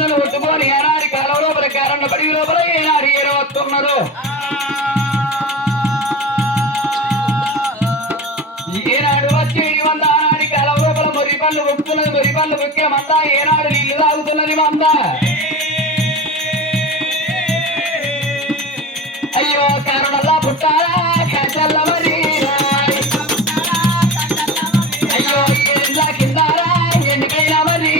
మందను కొట్టుకొని ఏనాడి కాలం లోపల కారణ బడి లోపల ఏనాడు ఏరవస్తున్నారు ఏనాడు వచ్చేది మంద ఆనాడి కాలం లోపల మొరి పళ్ళు కొట్టుతున్నది మొరి పళ్ళు కొక్కే మంద ఏనాడు నీళ్లు తాగుతున్నది మంద అయ్యో కారణల్లా పుట్టారా కచ్చల్ల మరి అయ్యో ఏందా కిందారా ఎండిపోయిన మరి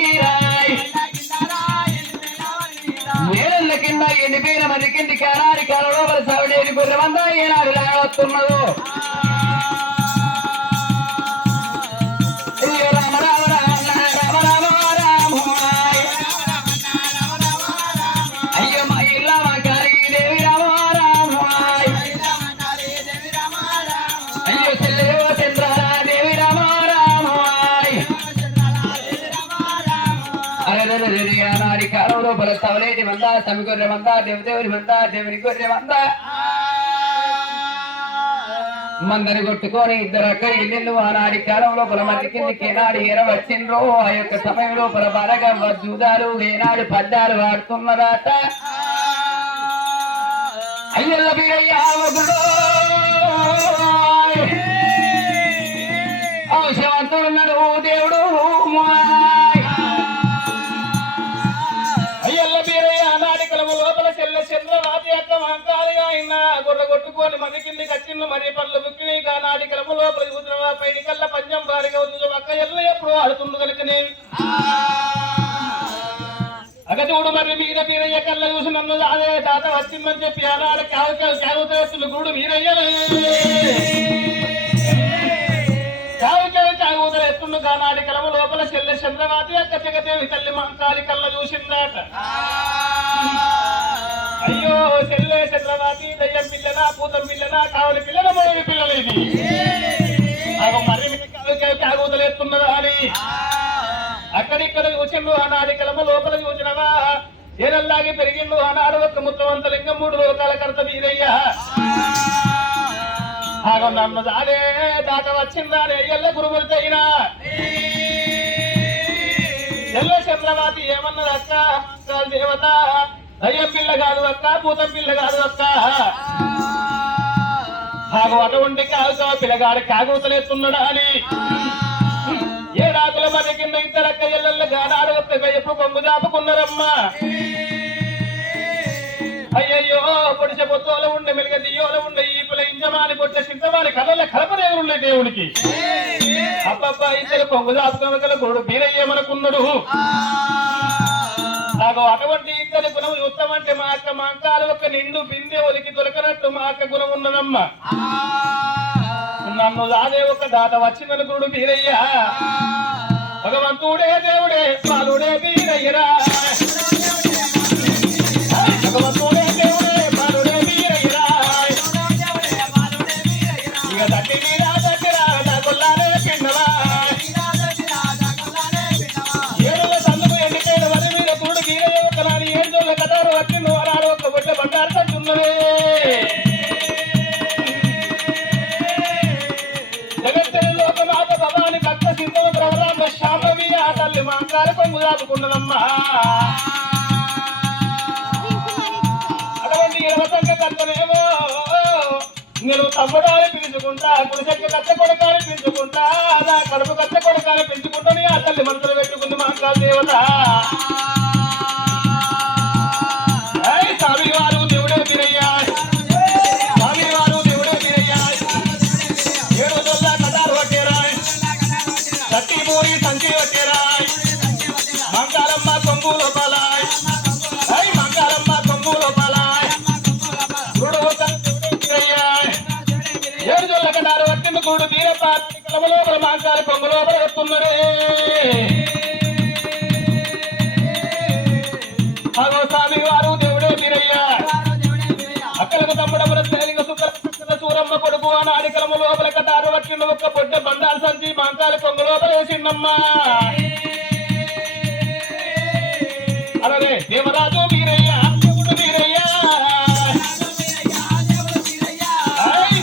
వేలల్ల కింద ఎండిపోయిన మరి కింది కానాడి కాల లోపల సవడేని గొర్రె మంద ఏనాడు రావస్తున్నదో సవలేటి మంద తమి గొర్రె మంద దేవదేవుని మంద దేవుని గొర్రె మంద మందని కొట్టుకొని ఇద్దరు అక్కడ ఇల్లు ఆనాడి కాలంలో పొలమతి కిందికి ఏనాడు ఏర వచ్చిండ్రో ఆ యొక్క సమయంలో బాగా జూదాలు ఏనాడు పద్దాలు వాడుతున్నారట అయ్యల్ల బీరయ్యా అవసరవంతుడున్నాడు దేవుడు గొర్రె కొట్టుకొని మరి కింది కచ్చిండు మరి పళ్ళు బుక్కిని నాటి కలము లోపల కూతురు పైన కల్లా పంచం భారీగా ఉంది అక్క ఎల్ల ఎప్పుడు ఆడుతుండు కనుకనే అగతూడు మరి మీద వీరయ్య కళ్ళ చూసి నన్ను అదే తాత వచ్చిందని చెప్పి ఆనాడు కాగుతులు గూడు వీరయ్య కాగుతలు ఎత్తుండు కానాడి కలము లోపల చెల్లె చంద్రవాతి అక్క జగదేవి తల్లి మంకాలి కళ్ళ చూసిందాట అయ్యో చెల్లె చంద్రవాతి దయ్యం పిల్లనా పూతం పిల్లనా కావలి పిల్లల మొదటి పిల్లలేది మరి కాగుతలేస్తున్నదా అని అక్కడిక్కడ చూసిండు ఆనాడి కలమ లోపల చూసినవా ఏనల్లాగి పెరిగిండు ఆనాడు ఒక్క ముత్తవంత లింగం 3 లోకాల కర్త వీరయ్య నన్ను దాడే దాట వచ్చిందానే ఎల్ల గురువులు తగినా ఎల్ల చంద్రవాతి ఏమన్నది అక్క దేవత దయ్యం పిల్ల కాదు అక్క పూతం పిల్ల కాదు అక్క అటువంటి కాదు పిల్లగాడు కాగుతలేస్తున్నాడా అని ఏడాకుల మరి కింద ఇద్దరక్క ఎల్లెల్ల గానాడు ఎప్పుడు కొంగు దాపుకున్నారమ్మా అయ్యయ్యో పొడిచ పొత్తోల ఉండే మెలిగ దియ్యోల ఉండే ఈ పిల్ల ఇంజమాని పొట్ట సింతమాని కళ్ళ కలపదేవులు ఉండే దేవుడికి అబ్బబ్బా ఇద్దరు కొంగు దాపుకల గోడు బీరయ్యేమనుకున్నాడు నాకు అటువంటి ఇద్దరి గుణం చూస్తామంటే మా అక్క మా అంకాలు ఒక నిండు బిందె ఒలికి దొరకనట్టు మా అక్క గుణం ఉన్నదమ్మా నన్ను దాదే ఒక దాత వచ్చిందని గురుడు వీరయ్య భగవంతుడే దేవుడే పాలుడే వీరయ్యరా భగవంతుడే దేవుడే పాలుడే వీరయ్యరా ఇక తట్టి వీరా దగ్గర నా కొల్లానే కిందవా ఏడుల సందుకు ఎండిపోయిన వరి మీద గురుడు వీరయ్య ఒక నాని 7 రోజుల కథారు వచ్చిండు వారాడు ఒక బొట్ల బంగారు తట్టున్నదే తల్లి మా అంకాలు కొంగు దాపుకున్నదమ్మా అటువంటి 20 కత్తనేమో నేను తమ్ముడాన్ని పిలుచుకుంటా కుడిసెక్క కచ్చ కొడకాన్ని పిలుచుకుంటా నా కడుపు కచ్చ కొడకాన్ని పెంచుకుంటాను ఆ తల్లి మనసులు పెట్టుకుంది మా అంకాల దేవత స్వామివారు దేవుడే వీరయ్యా స్వామివారు దేవుడే వీరయ్యా 7 రోజుల కటారు పట్టేరా తట్టి పూరి సంచి పట్టేరా మంకాలమ్మ కొంగు లోపలాయ్ మంకాలమ్మ కొంగు లోపలాయ్ 7 రోజుల కటారు పట్టింది గూడు వీరప్ప కలమ లోపల మంకాల కొంగు లోపల వస్తున్నరే అగో స్వామి వారు దేవుడే వీరయ్యా అక్కలకు తమ్ముడముల తేలిక సుఖ సూరమ్మ కొడుకు ఆనాడి కలమ లోపల కటారు పట్టింది ఒక్క పొడ్డ బండాలు సంచి మంకాల కొంగు లోపల వేసిందమ్మా అలాగే దేవరాజు వీరయ్య దేవుడు వీరయ్య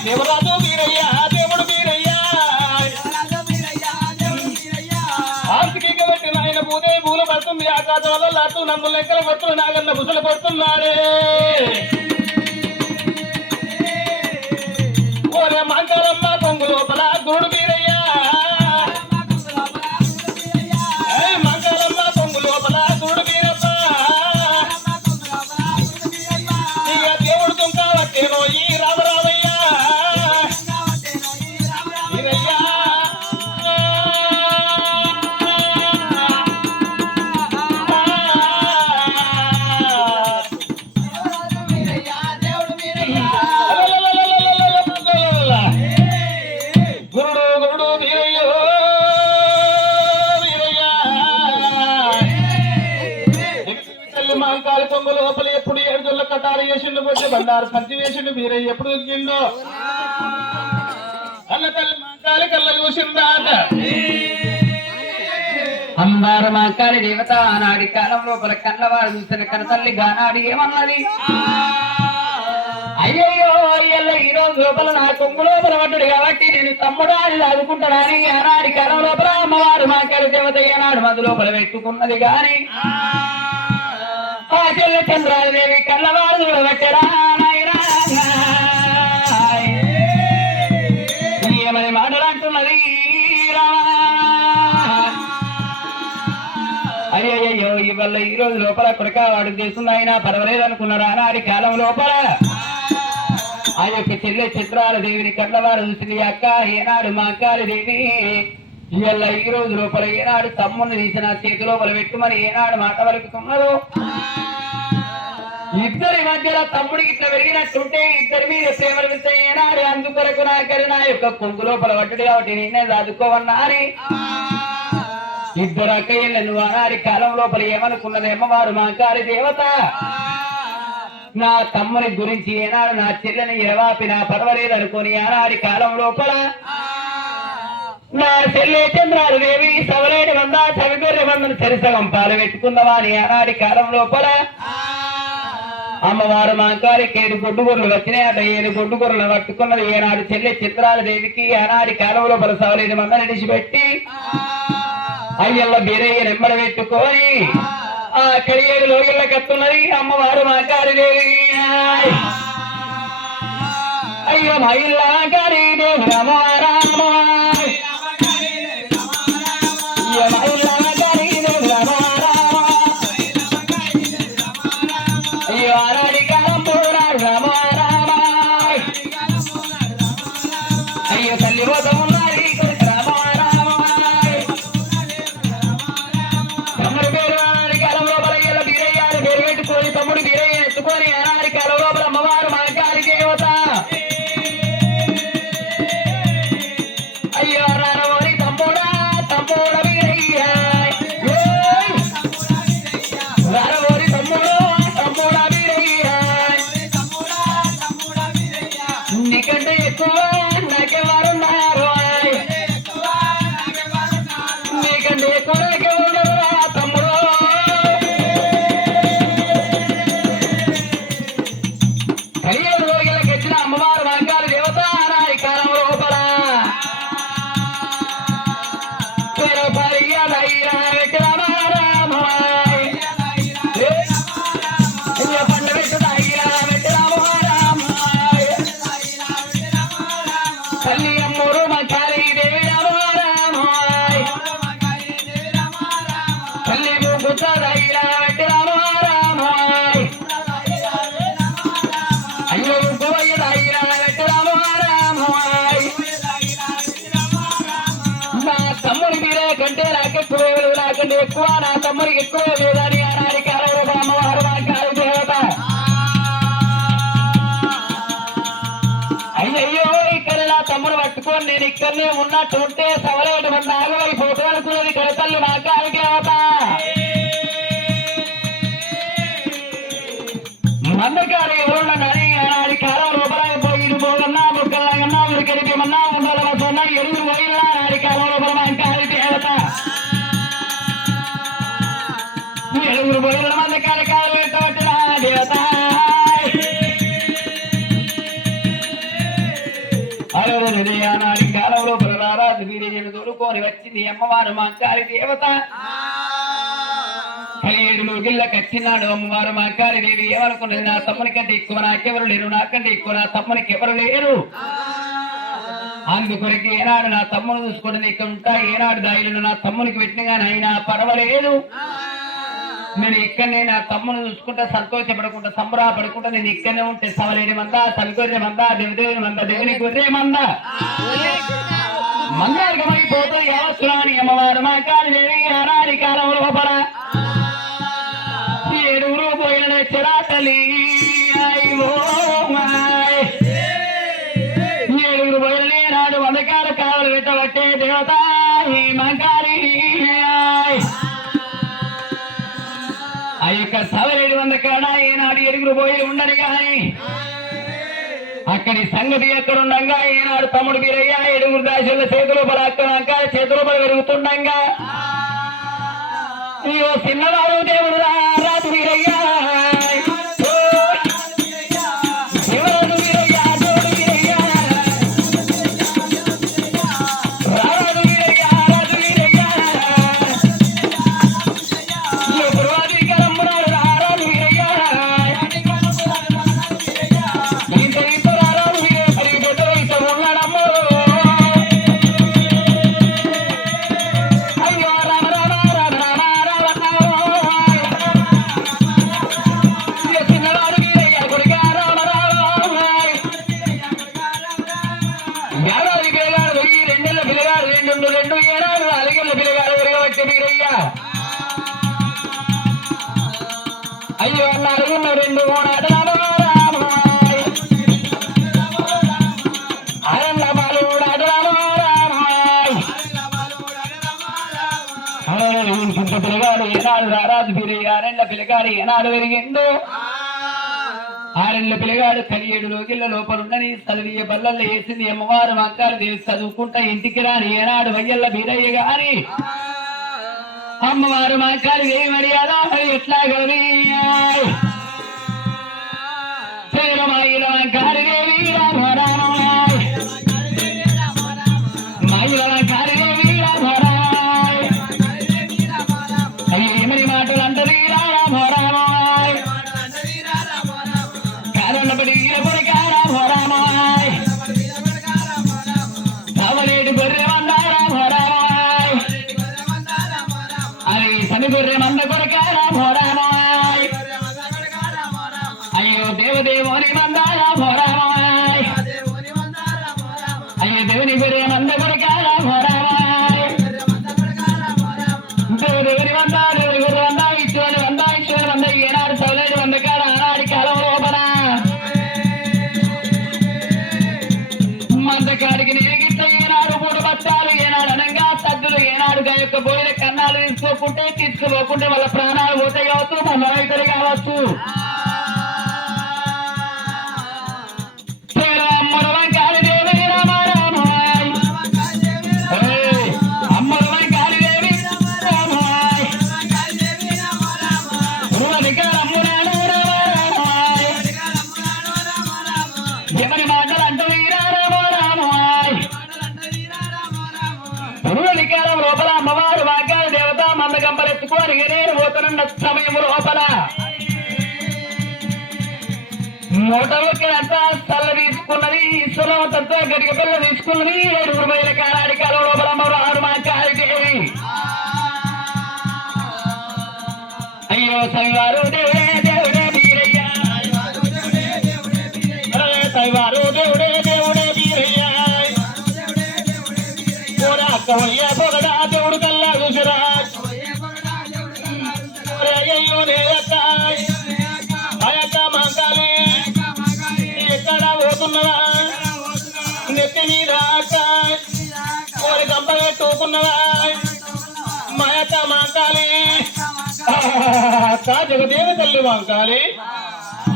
దేవరాజు వీరయ్య దేవుడు వీరయ్య ఆర్తికి పెట్టిన ఆయన పూదే పూల పడుతుంది ఆకాశం వల్ల రాతు నమ్ము లెక్కల మొత్తం నాగన్న బుసలు కొడుతున్నాడే ఓరే మంగళమ్మ పొంగు లోపల గురుడు వీరయ్యా మంగళమ్మ పొంగు లోపల గురుడు వీరప్ప ఇక దేవుడు తుంకావట్టేనో ఈ రామరామయ్యా వీరయ్యా లోపల ఎప్పుడు ఏడుదొల్ల కటారు వేసిండు వచ్చి బండారు సంచి వేసిండు వీరయ్య ఎప్పుడు దొరికిందో అన్న తల్లి మాంకాలి కళ్ళ చూసిందా అంబారు మాంకాలి దేవత ఆనాడి కాలం లోపల కళ్ళవారు చూసిన కనతల్లి గానాడి ఏమన్నది అయ్యయ్యో అయ్యల్ల ఈ రోజు లోపల నా కొంగు లోపల పడ్డాడు కాబట్టి నేను తమ్ముడు అని లాదుకుంటాడని ఆనాడి కాలం లోపల అమ్మవారు మాంకాలి దేవత ఏనాడు మధు లోపల పెట్టుకున్నది గాని చెల్ల చంద్రాదేవి కళ్ళవారు చూడబెట్టరా ఏమని మాటలంటున్నది అయ్యయ్యో ఇవల్ల ఈ రోజు లోపల కొడుక వాడు చేస్తుంది అయినా పర్వాలేదు అనుకున్నారా నాటి కాలం లోపల ఆ యొక్క చెల్లె చిత్రాల దేవిని కళ్ళవారు చూసింది అక్క ఏనాడు మా అక్కాలి దేవి ఇవల్ల ఈ రోజు లోపల ఏనాడు తమ్ముని తీసిన చేతి లోపల పెట్టుమని ఏనాడు మాట వలుకుతున్నారు ఇద్దరి మధ్యలో తమ్ముడికి ఇట్లా పెరిగినట్టుంటే ఇద్దరి మీద ప్రేమలు మిస్ ఏనాడు అందుకొరకు నాకరి నా యొక్క కొంగు లోపల పట్టడు కాబట్టి నేనే దాదుకోవన్నా అని ఇద్దరు అక్కయ్యలు నువ్వు అనాడి కాలం లోపల ఏమనుకున్నది అమ్మవారు మా కారి దేవత నా తమ్ముని గురించి ఏనాడు నా చెల్లెని ఎరవాపి నా పర్వాలేదు అనుకుని ఆనాడి కాలం లోపల నా చెల్లె చంద్రాలు దేవి సవలేని వంద సవిగొర్రె వందను చరిసగం పాలు పెట్టుకుందామా అని ఆనాడి కాలం లోపల అమ్మవారు మాంకాలి 7 గొడ్డుగొర్రెలు వచ్చినాయట 7 గొడ్డుగొర్రెలు పట్టుకున్నది ఏనాడు చెల్లె చిత్రాల దేవికి ఆనాడి కాలం లోపల సవలేని మందని విడిచిపెట్టి అయ్యల్ల బీరయ్య నెమ్మడ పెట్టుకొని ఆ కడియేడు లోగిళ్ళ కత్తున్నది అమ్మవారు మాంకాలి దేవి అయ్యో మహిళా కాళీ దేవి రామ రామ ఎక్కువ నా తమ్ముడికి ఎక్కువ లేదని ఆనాడికి అమ్మవారు మాంకాలి దేవత అయ్యయ్యో ఇక్కడ నా తమ్ముడు పట్టుకొని నేను ఇక్కడనే ఉన్నట్టుంటే సవలేడు మంది ఆగవై ఫోటో అనుకున్నది కడతల్లి మాంకాలి దేవత మందకారి ఎవరున్నారని ఆనాడి కాలం లోపల పోయి పోగన్నా ముక్కలన్నా మురికెడిమన్నా ఉండాలన్నా ఎరువులు పోయినా ఆనాడి కాలం లోపల మాంకాలి దేవత ఎరువురు బొయ్యల మంది కాలకాలు పెట్టబట్టిన దేవత ఆనాడి కాలంలో ప్రహ్లాదు వీరేజను తోడుకొని వచ్చింది అమ్మవారు మాంకాలి దేవత కలియేడులో గిళ్ళకి వచ్చినాడు అమ్మవారు మాంకాళి దేవి ఏమనుకున్నది, నా తమ్ముని కంటే ఎక్కువ నాకెవరు లేరు, నాకంటే ఎక్కువ నా తమ్మునికి ఎవరు లేరు. అందుకొరికి ఏనాడు నా తమ్మును చూసుకుంటే నీకు ఉంటా, ఏనాడు దాయిలను నా తమ్మునికి పెట్టినగా అయినా పర్వాలేదు, నేను ఇక్కడనే నా తమ్మును చూసుకుంటా సంతోషపడకుండా సంబరాపడకుండా నేను ఇక్కడనే ఉంటే సవలేని మంద సలిగొర్రె మంద దేవదేవుని మంద దేవుని గొర్రె మంద మందార్గమైపోతే యావత్తురాని అమ్మవారు మాంకాళి దేవి ఆనాడి కాలం లోపల ఏడుగురు పోయిన చెరాటలి ఏడుగురు పోయిన నాడు వందకాల కావలు పెట్టబట్టే దేవత మాంకాళి ఆ యొక్క సవరేడు వంద కాడ ఏనాడు ఏడుగురు పోయి ఉండని గాని అక్కడి సంగతి ఎక్కడ ఉండగా ఏనాడు తమ్ముడు వీరయ్య ఏడుగురు దాసుల చేతులు బలాక్క చేతులు బల పెరుగుతుండగా ఇయో చిన్నవాడు దేవుడు రాజు వీరయ్య అయ్యో నలుగురు రెండు పిల్లగాడు ఏనాడు రారాజు బిరయ్య ఆరెండ్ల పిల్లగాడు ఏనాడు పెరిగిండు ఆరెండ్ల పిల్లగాడు కలియేడు లోగిళ్ళ లోపలుండని చదివియ బల్లల్లో వేసింది అమ్మవారు మాంకాళి దేవి చదువుకుంటా ఇంటికి రాని ఏనాడు వయ్యల్ల బీరయ్య గాని అమ్మవారు మాంకాళి దేవి మర్యాద ఎట్లా గవి మాయిల మాంకాళి దేవి మాయిల మాంకాళి దేవి ఏమని మాటలు అంటది రామోరామాయ్ కారణపడి రామోరామాయ్ సవలేడు గొర్రె మందారామోరామాయ్ అది సని గొర్రె మంద కొరక రామోరామాయ్ అయ్యో దేవదేవుని మందారామోరామాయ్ అయ్యో దేవుని గొర్రె మంద కొరక రామోరామాయ్ దేవుని వంద దేవుని గొర్రె వంద ఇచ్చుని వంద ఏనాడు సవలేడు వంద కాడ ఆనాడి కాలం లోపల మందకాడికి నేగిట్ట ఏనాడు మూడు బత్తాలు ఏనాడు అనంగా తగ్గులు ఏనాడు యొక్క పోయిన కన్నాలు తీసుకోకుంటే వాళ్ళ ప్రాణాలు పోతాయి కావచ్చు మన రైతులు కావచ్చు లోపల అమ్మవారు వాగ్గాల దేవత మంద గంపలెత్తుకొని నేను పోతున్న సమయం లోపల మూటలకి అంతా చల్ల తీసుకున్నది ఈశ్వరంతో గడిగ పిల్ల తీసుకున్నది 7 మైల కాలాడి కాలం లోపల అమ్మవారు మాంకాళి దేవి అయ్యో సైవారు దేవుడే దేవుడే వీరయ్య సైవారు దేవుడే దేవుడే వీరయ్య పోరా పొగడా దేవుడు కల్లా చూసిరా అయ్యో నేయక్క మాంకాళి ఎక్కడ పోతున్నవా నెత్తి మీద గంప పెట్టుకున్నవా మాయక్క మాంకాళి జగదేవి తల్లి మాంకాళి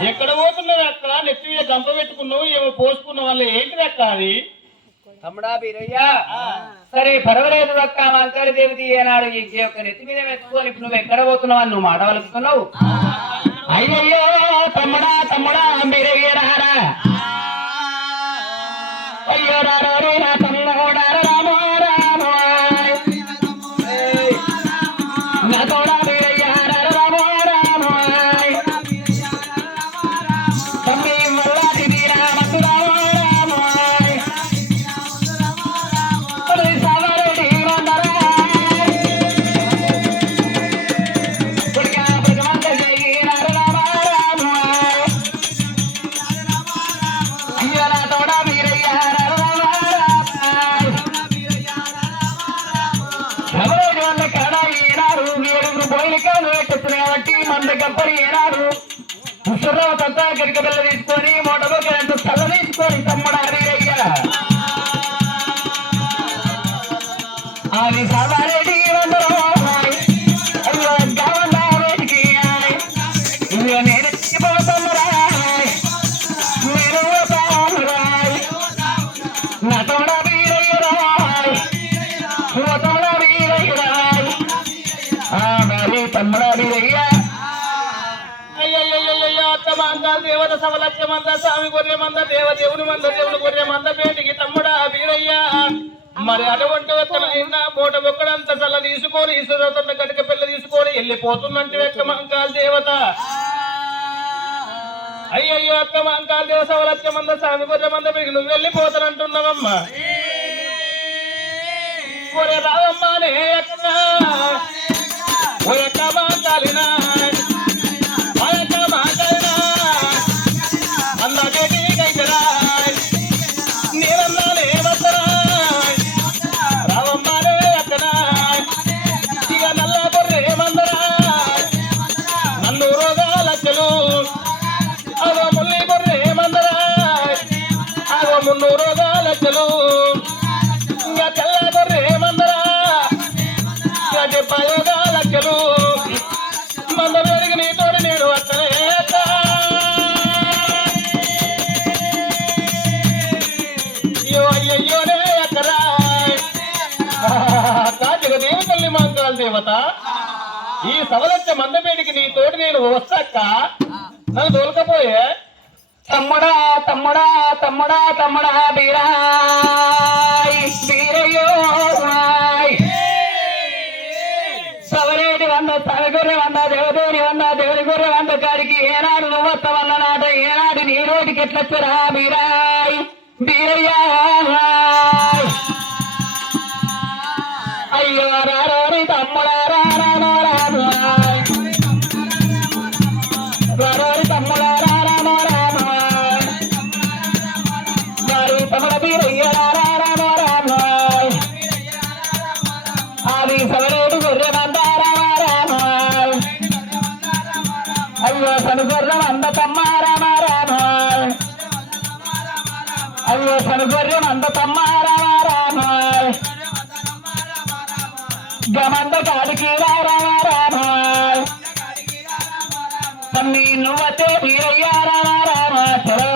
ఎక్కడ పోతున్నది అక్క నెత్తి మీద గంప పెట్టుకున్నావు ఏమో పోసుకున్న వాళ్ళు ఏంటిది అక్క అది తమ్ముడా బీరయ్య సరే పర్వాలేదు అక్క మాంకాళి దేవతి ఏనాడు ఈ యొక్క నెత్తి మీద పెట్టుకొని నువ్వు ఎక్కడ పోతున్నావు అని నువ్వు మాట వలుకుతున్నావు అయ్యయ్యో తమ్ముడా తమ్ముడా బీరయ్య రారా అయ్యో రారు నా తమ్ముడా రామో రామో నా తోడా బీరయ్య రారా ముసరావుతంతా గిరిక బిల్ల తీసుకొని మూటలోకి రెండు చల్ల తీసుకొని తమ్ముడా వీరయ్య అది సవారెడ్డి అయ్యో గవన్నా వేడికి ఇయ్యో నేను పోతున్నా నేను రాయ్ నా తమ్ముడా వీరయ్య రాయ్ ఓ తమ్ముడా వీరయ్య రాయ్ మరి తమ్ముడా వీరయ్య దేవత సవలక్ష మంద స్వామి గొర్రె మంద దేవుని మంద దేవుని గొర్రె మంద పేటికి తమ్ముడా వీరయ్య మరి అటువంటి వత్తనైనా పూట ఒక్కడంత చల్ల తీసుకొని ఈశ్వరంత గడిక పిల్ల తీసుకొని వెళ్ళిపోతున్నట్టు ఎక్క మంకాల దేవత అయ్యయ్యో అక్క మంకాల దేవ సవలక్ష మంద స్వామి గొర్రె మంద పేటికి నువ్వు వెళ్ళిపోతానంటున్నావమ్మా గొర్రె రావమ్మానే అక్క ఓ ఎక్క మంకాలినా దేవత ఈ సవలచ్చ మందపేటికి నీ తోటి నేను వస్తాక నన్ను తోలకపోయే తమ్ముడా తమ్ముడా తమ్ముడా తమ్ముడా బీరాయ్ బీరయ్యో సవరేటి వంద సవగొర్రె వంద దేవదేవుని వంద దేవుని గొర్రె వంద కాడికి ఏనాడు నువ్వు వస్తావన్న నాట ఏనాడు నీ రోడ్డుకి ఎట్లొచ్చరా బీరాయ్ బీరయ్యా అయ్యో రారోరి తమ్ముడా రారానో రారాయ్ రారోరి తమ్ముడా రారానో రారాయ్ వారి తమ్ముడ బీరయ్య రారానో రారాయ్ అది సవరేటు గొర్రె మంద రారాయ్ అయ్యో సనుగొర్రె మంద తమ్మ రారాయ్ అయ్యో సనుగొర్రె మంద తమ్మ రారాయ్ గమంద కాడికి రారాయ్ తమ్మి నువ్వతే వీరయ్య రారాయ్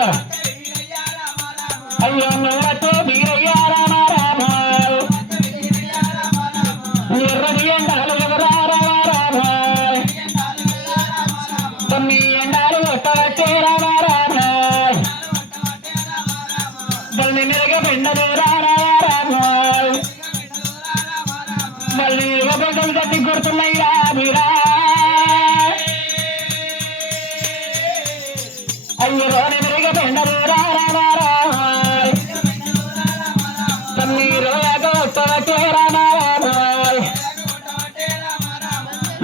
అయ్యో నువ్వతే వీరయ్య రారాయ్ ఎర్రని ఎండాలు రారాయ్ తమ్మి ఎండాలు ఒట్టవచ్చే రారాయ్ దల్ని మెరగ పెండలు రారాయ్ మళ్ళీ బిడ్డలు తట్టి కొడుతున్నాయిరా మీరా అయ్యో రోని మెరుగ పెండలు రారాయ్ తమ్మి రోయగ ఒట్టవచ్చే రారాయ్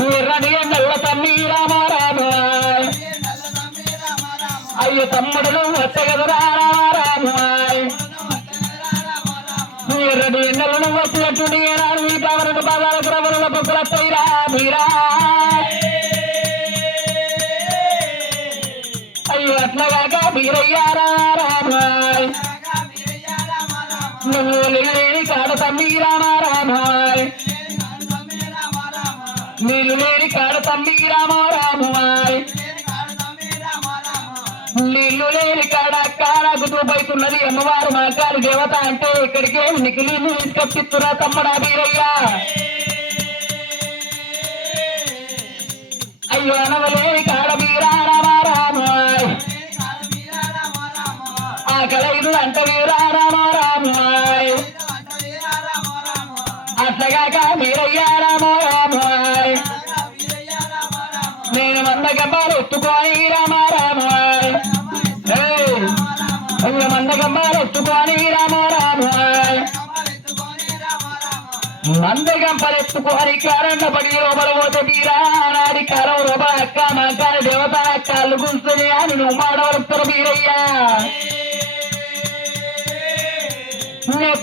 ఎర్రని ఎండల్ల తమ్మి రామారాయ్ అయ్యో తమ్ముడు వచ్చగదు రారాయ్ ఎర్రని ఎండలను వచ్చినట్టు ఏనాడు మీ కావలను బాధాల క్రమల పొక్కులత్తైరా మీరా అయ్యో అట్లాగాక వీరయ్యారాయ్ నువ్వు లేని కాడ తమ్మి రామారాయ్ నీళ్ళు లేని కాడ తమ్మి రామారాయ్ నీళ్ళు లేని కాడ కాడకు దూపైతున్నది అమ్మవారు మా కాడి దేవత అంటే ఇక్కడికే నీకు నీళ్ళు తీసుకొచ్చిస్తున్నా తమ్ముడా వీరయ్యా అయ్యో అనవలేని కాడ వీరారామారామాయ్ ఆకలైదు అంట వీరారామారామాయ్ అట్లాగాక వీరయ్యా రామారామాయ్ నేను మంద గబ్బాలు ఎత్తుకొని రామారామాయ్ అయ్యో మంద గబ్బాలు ఎత్తుకొని రామారామాయ్ మంద గంపలు ఎత్తుకొని కారండ పడి లోపల పోతే తీరా నాడి కాలం రూప అక్క మంకాల దేవత కాళ్ళు కూర్చొని అని నువ్వు మాడవలుపుతారు వీరయ్యా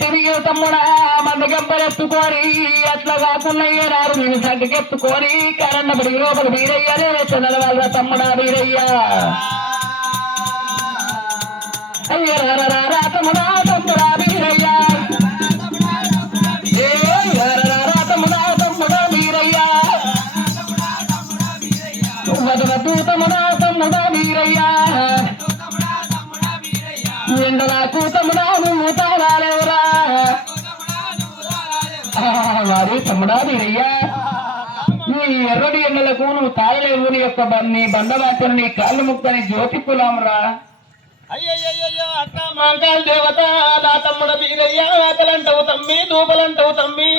తిరిగి తమ్ముడా మందగంపలెత్తుకొని అట్లా కాకుండా ఏనాడు నేను సంకెత్తుకొని కరన్న బడికి లోపల వీరయ్యలే చిన్నల వాళ్ళ తమ్ముడా వీరయ్య అయ్యా తమ్ముడా తమ్ముడా వీరయ్య తమ్ముడా తమ్ముడా వీరయ్య తమ్ముడా తమ్ముడా వీరయ్య ఎండలకు తమ్ముడా నువ్వు తాళాలేవురా వారి తమ్ముడా వీరయ్యా నీ ఎర్రటి ఎండలకు నువ్వు తాళలేవు నీ యొక్క నీ బండవాచను నీ కాళ్ళు ముక్కని జ్యోతి కులాంరా అయ్యయ్యో అక్క మాంకాల దేవత నా తమ్ముడ వీరయ్య ఆకలంటావు తమ్మి దూపలంటావు తమ్మి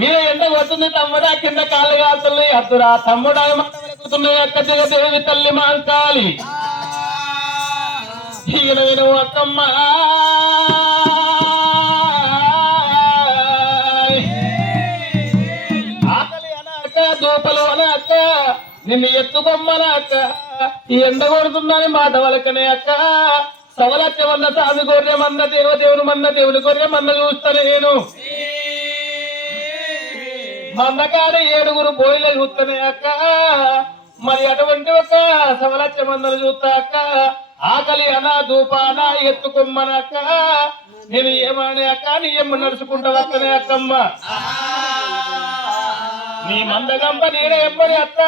మీద ఎండ వస్తుంది తమ్ముడా కింద కాళ్ళు కాస్తున్నాయి అద్దురా తమ్ముడా మాట వెలుగుతున్నాయి అక్క జగదేవి తల్లి మాంకాలి ఈయన విను అక్కమ్మ ఆకలి అనక దూపలు అనక నిన్ను ఎత్తుకొమ్మనక్క ఈ ఎండ కొడుతుందని మాట వలకనే అక్క సవలచ్చమన్న సామి గొర్రెమన్న దేవదేవుని మన్న దేవుని గొర్రెమన్న చూస్తాను నేను మన్నకాడ 7 బోయిలు చూస్తానే అక్క మరి అటువంటి ఒక సవలచ్చమన్నను చూస్తా అక్క ఆకలి అనా దూపాన ఎత్తుకొమ్మనక్క నేను ఏమనే అక్క నీ ఏమ నడుచుకుంటా వస్తనే అక్కమ్మ నీ మందగంప నేనే ఎప్పటి అత్త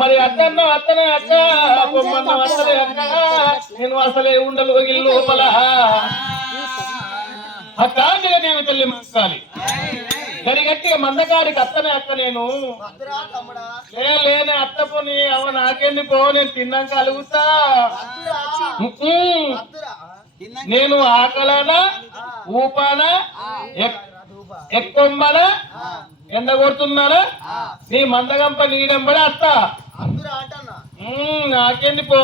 మరి అత్తన్న అత్తనే అక్క కొమ్మన్న వస్తలే అక్క నేను అసలే ఉండలు లోపల అక్క జగదేవి తల్లి మంకాలి గట్టిగా మందకాడికి అత్తనే అక్క నేను లేనే అత్త పోని అవ నాకేంది పో నేను తిన్నాక అలుగుతా నేను ఆకలనా ఊపానా ఎక్కువమ్మనా ఎండ కొడుతున్నానా నీ మందగంప నీడెంబడి అత్త నాకేంది పో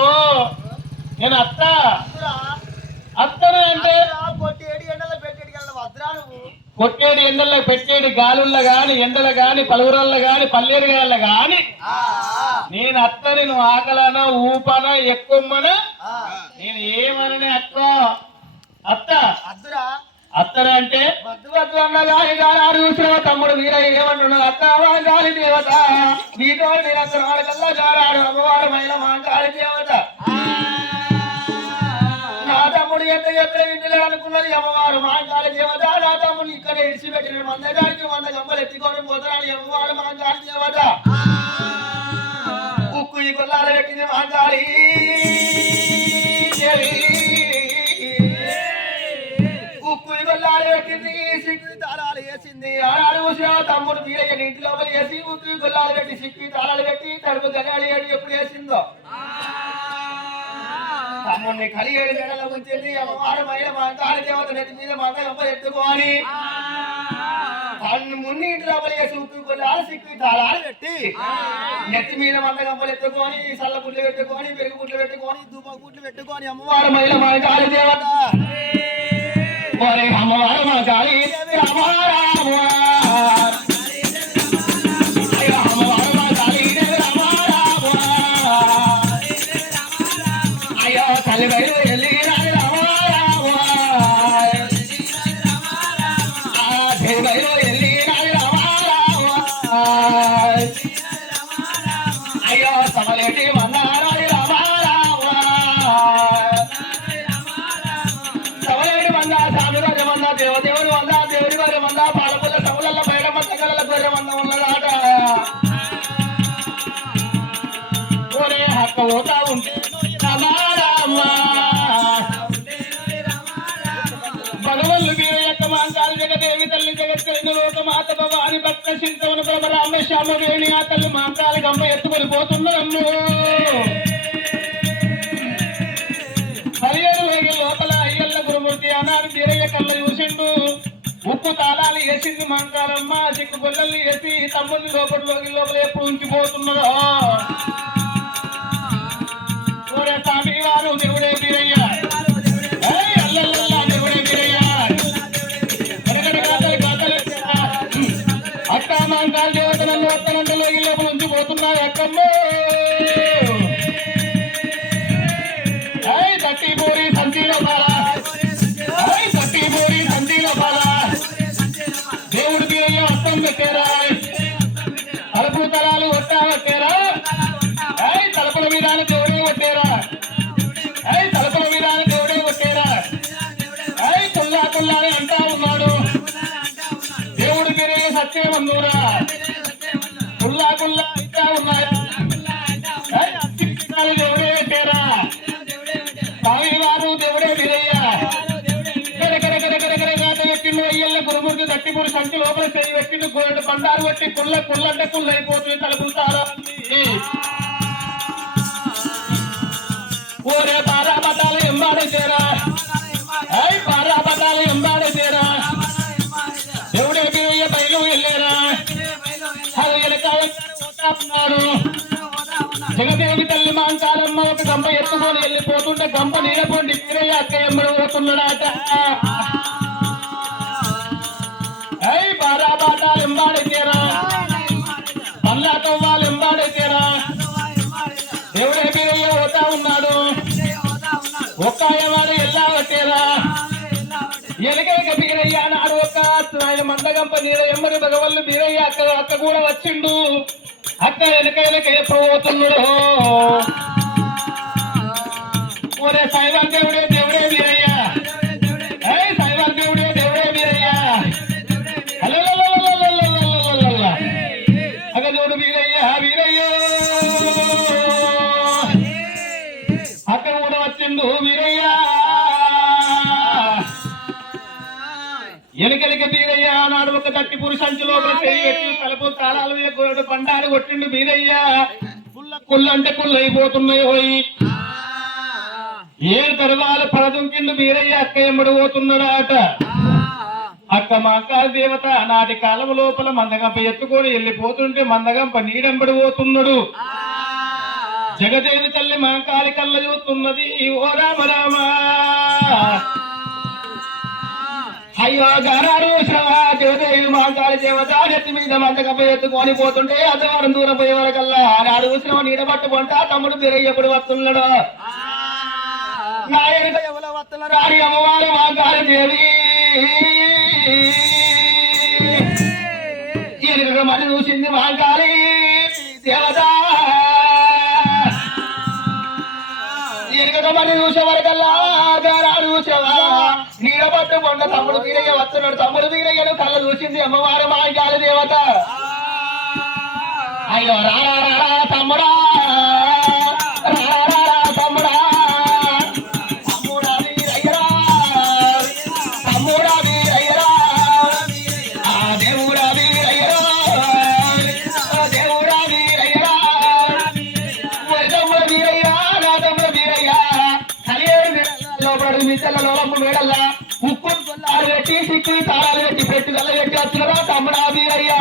నేను అత్త అత్తనే అంటే కొట్టేడు ఎండల్లో పెట్టేడు గాలుల్లో గాని ఎండలు గాని పలువురల్లో గాని పల్లేరుగాళ్ళ గాని నేను అత్తని నువ్వు ఆకలనా ఊపనా ఎక్కువమ్మనా నేను ఏమననే అత్త అత్త అత్తనే అంటే వద్దు అన్న గాలి గాలి చూసిన తమ్ముడు వీరయ్య ఏమన్నాడు అత్త గాలి దేవత నీతో మీరందరూ వాడికల్లా గారాడు అమ్మవారు మహిళ మా గాలి దేవత నా తమ్ముడు ఎంత ఇంటిలో అనుకున్నది అమ్మవారు మా గాలి దేవత నా తమ్ముడు ఇక్కడ ఇడిచిపెట్టిన మందగాడికి 100 గంపలు ఎత్తుకొని పోతాడు అమ్మవారు మా గాలి దేవత ఉక్కు ఈ గొల్లాల పెట్టింది మా గాలి ఉక్కు ఈ గొల్లాలు పెట్టింది సిక్కు తాళాలు వేసింది ఆనాడు చూసిన తమ్ముడు వీరయ్య ఇంటి లోపల వేసి ఉక్కు గొల్లాలు పెట్టి సిక్కు తాళాలు పెట్టి తడుపు గనాడు ఎప్పుడు వేసిందో తమ్ముడిని కలిగేడు నెలలో ఉంచింది అమ్మవారు మైన మంకాళి దేవత నెత్తి మీద మందగంప ఎత్తుకోని మున్ని ఇంటి లోపల వేసి ఉక్కు గొల్లాలు సిక్కు తాళాలు పెట్టి నెత్తి మీద మందగంపలు ఎత్తుకొని సల్ల గుడ్లు పెట్టుకొని పెరుగు గుడ్లు పెట్టుకొని ధూప గుడ్లు పెట్టుకొని అమ్మవారు మైన మంకాళి దేవత అమ్మవారు మా కాళీ అమ్మవారు మా కాళీ అయ్యో తల్లి బయలు వెళ్ళి బయలు వెళ్ళి అయ్యో సమలేటి మన్నారా దేవదేవుడు వంద దేవుడి వారి వంద పాలపుల్ల సముల బయట మత్తగల గొర్రె వంద ఉన్నదాట ఒరే హక్క పోతా ఉంటే భగవల్లు వీరయ్యక్క మాంకాలు జగదేవి తల్లి జగత్కైన లోక మాత భవాని భక్త చింతవన ప్రభ రామేశ్యామ వేణి ఆ తల్లి మాంకాలి గమ్మ ఎత్తుకొని పోతున్నదమ్ము 17 వేగి లోపల అయ్యల్ల గురుమూర్తి అన్నారు వీరయ్య కళ్ళ చూసిండు ఉప్పు తాళాలు వేసింది మాంకాలమ్మ సిక్కు గొల్లలు వేసి తమ్ముడిని లోపల ఎప్పుడు ఉంచిపోతున్నాడు స్వామి వారు దేవుడే వీరయ్య అల్లల్లా దేవుడే వీరయ్య అక్క మాంకాల దేవతలను వత్తనంత లోపల ఉంచిపోతున్నాడు అక్కమ్మ తట్టి పూరి సంతీలో తారు పెట్టి కుళ్ళంటే కుళ్ళైపోతుంది తలుపులు తారా ఓరే బారా బతాలు ఎంబాడే చేరా బారా బతాలు ఎంబాడే చేరా ఎవడే బీరయ్య బయలు వెళ్ళారా అది వెనకాలన్నారు జగదేవి తల్లి మాంకాలమ్మ ఒక గంప ఎత్తుకొని వెళ్ళిపోతుంటే గంప నీడపండి బీరయ్య అక్క ఎంబడి పోతున్నాడట బారా బాటాలు ఎంబాడే చేరా పల్లాతో వాళ్ళు ఎంబాడే చేరా ఎవడే బీరయ్య పోతా ఉన్నాడు ఒక్కాయవాడు ఎలా పట్టేరా ఎనక బీరయ్య నాడు ఒక ఆయన మందగంప నీర ఎమ్మడి భగవల్లు బీరయ్య అక్క కూడా వచ్చిండు అక్క వెనక ఎప్పుడు పోతున్నాడు ఒరే సైవర్ దేవుడే బీరయ్య సైవర్ దేవుడే బీరయ్య హలో అక్క చూడు బీరయ్య అక్క కూడా వచ్చిండు బీరయ్య ఎనకెలక బీరయ్య నాడు ఒక తట్టి పురుషంచులో కలుపు తాళాలు గోడు పండాలు కొట్టిండు బీరయ్య కుళ్ళంటే కుళ్ళైపోతున్నాయి ఏడు తరువాలు పడదుంకిండు బీరయ్య అక్క ఎమ్మడి పోతున్నాడట అక్క మాంకాల దేవత నాటి కాలం లోపల మందగంప ఎత్తుకొని వెళ్ళిపోతుంటే మందగంప నీడెంబడి పోతున్నాడు జగదేవి తల్లి మాంకాలి కళ్ళ చూస్తున్నది ఓ రామ రామ అయ్యో గారు శ్రమ జగదేవి మాంకాలి దేవత నెత్తి మీద మందగంప ఎత్తుకొని పోతుంటే అద్దవారం దూరం పోయే వరకల్లా నాడు శ్రమ నీడబట్టు పంట తమ్ముడు బీరయ్య ఎప్పుడు వస్తున్నాడు నాయన ఎవరు వస్తున్నారు రాని అమ్మవారు మాంకాలి దేవి ఎనుక మరి చూసింది మాంకాలి దేవత ఎనుక మరి చూసే వరకల్లా గారు చూసావా నీడబట్టు కొండ తమ్ముడు బీరయ్య వస్తున్నాడు తమ్ముడు బీరయ్యను కళ్ళ చూసింది అమ్మవారు మాంకాలి దేవత అయ్యో రారా తమ్ముడా తమ్ముడా మేడల్లా ఉక్కు పెట్టి సిక్కు తాళాలు పెట్టి పెట్టుదల పెట్టి వచ్చినరా తమ్ముడా బీరయ్యా